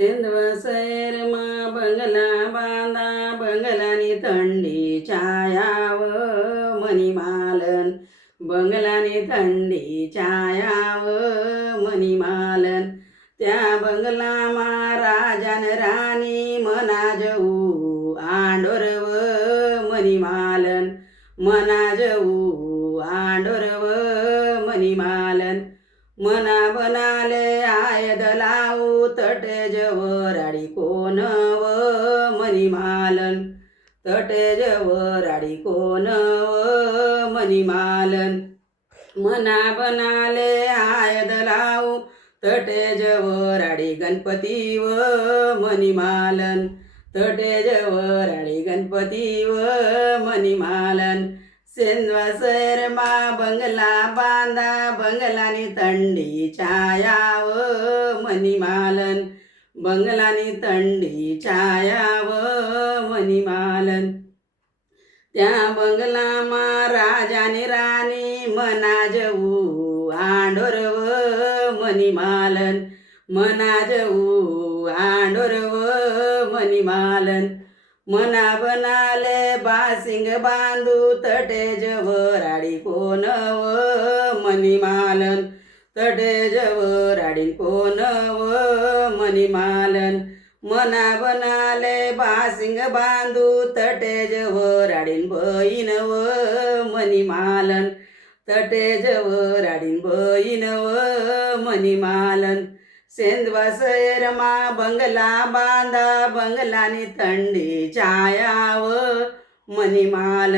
सेंदवसैरमा बंगला बांधा बंगलानी थंडी छायाव मणिमालन बंगलानी थंडी छायाव मणिमालन त्या बंगलामा राजान राणी मना जऊ आंडोरव मणिमालन मना जऊ आंडोरव मणिमालन मना बनाले आयद लावू तटे जवराडी कोण व मणिमालन तटे जवराडी कोण व मणिमालन मना बनाले आयद लावू तटे जवराडी गणपती व मणिमालन तटे जवराडी गणपती व मणिमालन सेंदवसैरमा बंगला बांधा बंगलानी थंडी छायाव मणिमालन बंगलानी थंडी छायाव मणिमालन त्या बंगलामा राजानी राणी मना जऊ आंडोरव मणिमालन मना जऊ आंडोरव मणिमालन मना बनाले बासिंग बांधू तटे जवराडी कोण व मणिमालन तटे जवराडी कोण व मणिमालन मना बनाले बासिंग बांधू तटे जवराडीन बहीण व मणिमालन तटे जवराडीन बहीण व मणिमालन सेंदवसैरमा बंगला बांधा बंगलानी थंडी छायाव मणिमालन।